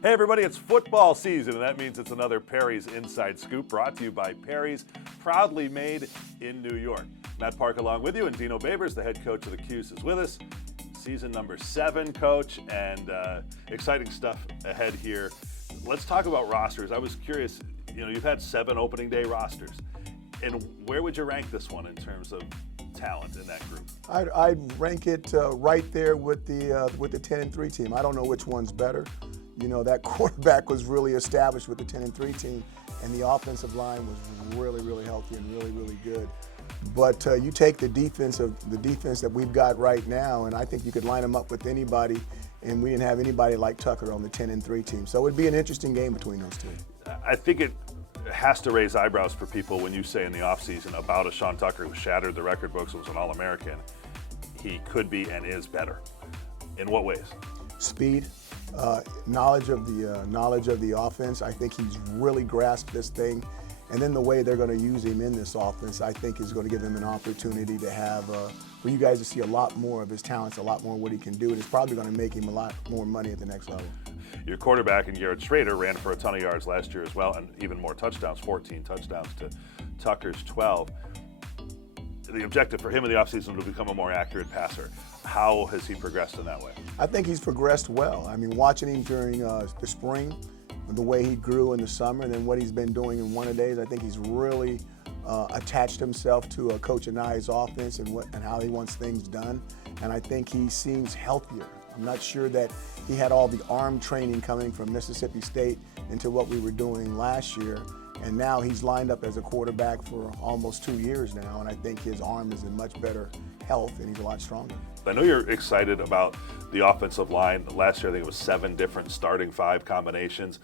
Hey everybody, it's football season, and that means it's another Perry's Inside Scoop brought to you by Perry's, proudly made in New York. Matt Park along with you, and Dino Babers, the head coach of the Cuse, is with us. Season number 7, coach, and exciting stuff ahead here. Let's talk about rosters. I was curious, you've had 7 opening day rosters, and where would you rank this one in terms of talent in that group? I'd rank it right there with the 10-3 team. I don't know which one's better. That quarterback was really established with the 10-3 team, and the offensive line was really, really healthy and really, really good. But you take the defense that we've got right now, and I think you could line them up with anybody, and we didn't have anybody like Tucker on the 10-3 team. So it'd be an interesting game between those two. I think it has to raise eyebrows for people when you say in the offseason about a Sean Tucker who shattered the record books and was an All-American, he could be and is better. In what ways? Speed, knowledge of the offense. I think he's really grasped this thing, and then the way they're going to use him in this offense, I think is going to give him an opportunity to have for you guys to see a lot more of his talents, a lot more of what he can do, and it's probably going to make him a lot more money at the next level. Your quarterback in Garrett Schrader ran for a ton of yards last year as well, and even more touchdowns, 14 touchdowns to Tucker's 12. The objective for him in the offseason was to become a more accurate passer. How has he progressed in that way? I think he's progressed well. I mean, watching him during the spring, the way he grew in the summer, and then what he's been doing in one-a-days, I think he's really attached himself to Coach Anai's offense and how he wants things done. And I think he seems healthier. I'm not sure that he had all the arm training coming from Mississippi State into what we were doing last year. And now he's lined up as a quarterback for almost 2 years now, and I think his arm is in much better health and he's a lot stronger. I know you're excited about the offensive line. Last year I think it was 7 different starting 5 combinations,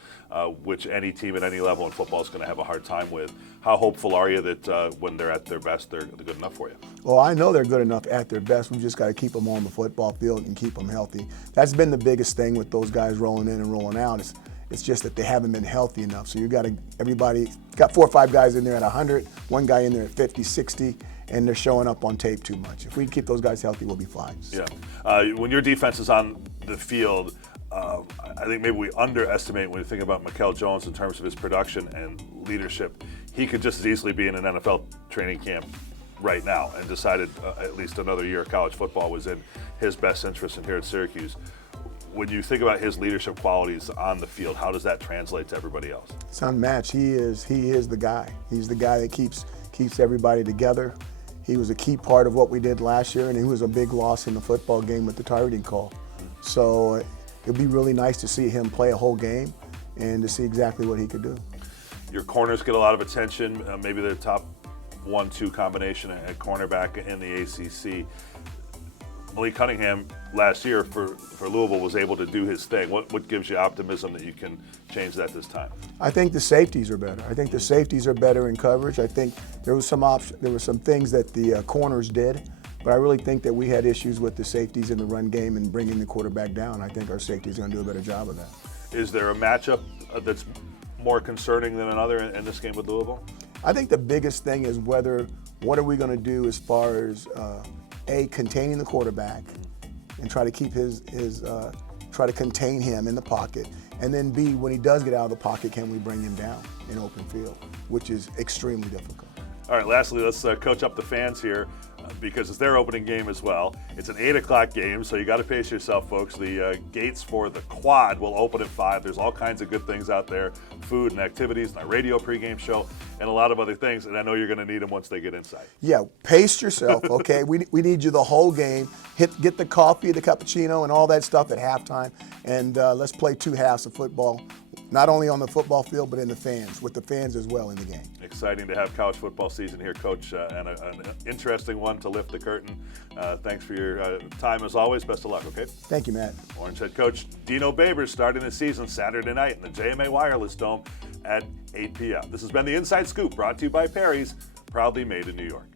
which any team at any level in football is going to have a hard time with. How hopeful are you that when they're at their best, they're good enough for you? Well, I know they're good enough at their best. We've just got to keep them on the football field and keep them healthy. That's been the biggest thing with those guys rolling in and rolling out. It's just that they haven't been healthy enough. So you got everybody got 4 or 5 guys in there at 100, one guy in there at 50, 60, and they're showing up on tape too much. If we keep those guys healthy, we'll be fine. Yeah. When your defense is on the field, I think maybe we underestimate when we think about Mikel Jones in terms of his production and leadership. He could just as easily be in an NFL training camp right now and decided at least another year of college football was in his best interest in here at Syracuse. When you think about his leadership qualities on the field, how does that translate to everybody else? It's unmatched. He is the guy. He's the guy that keeps everybody together. He was a key part of what we did last year, and he was a big loss in the football game with the targeting call. So it'd be really nice to see him play a whole game and to see exactly what he could do. Your corners get a lot of attention. Maybe they're top 1-2 combination at cornerback in the ACC. Malik Cunningham last year for Louisville was able to do his thing. What gives you optimism that you can change that this time? I think the safeties are better. I think the safeties are better in coverage. I think there were some things that the corners did, but I really think that we had issues with the safeties in the run game and bringing the quarterback down. I think our safeties are going to do a better job of that. Is there a matchup that's more concerning than another in this game with Louisville? I think the biggest thing is what are we going to do as far as containing the quarterback and try to keep try to contain him in the pocket, and then B, when he does get out of the pocket, can we bring him down in open field, which is extremely difficult. All right, lastly, let's coach up the fans here because it's their opening game as well. It's an 8 o'clock game, so you got to pace yourself, folks. The gates for the quad will open at 5. There's all kinds of good things out there, food and activities, and our radio pregame show, and a lot of other things, and I know you're going to need them once they get inside. Yeah, pace yourself, okay? we need you the whole game. Get the coffee, the cappuccino, and all that stuff at halftime, and let's play 2 halves of football, not only on the football field, but with the fans as well in the game. Exciting to have college football season here, Coach, and an interesting one to lift the curtain. Thanks for your time as always. Best of luck, okay? Thank you, Matt. Orange head coach Dino Babers starting the season Saturday night in the JMA Wireless Dome at 8 p.m. This has been the Inside Scoop brought to you by Perry's, proudly made in New York.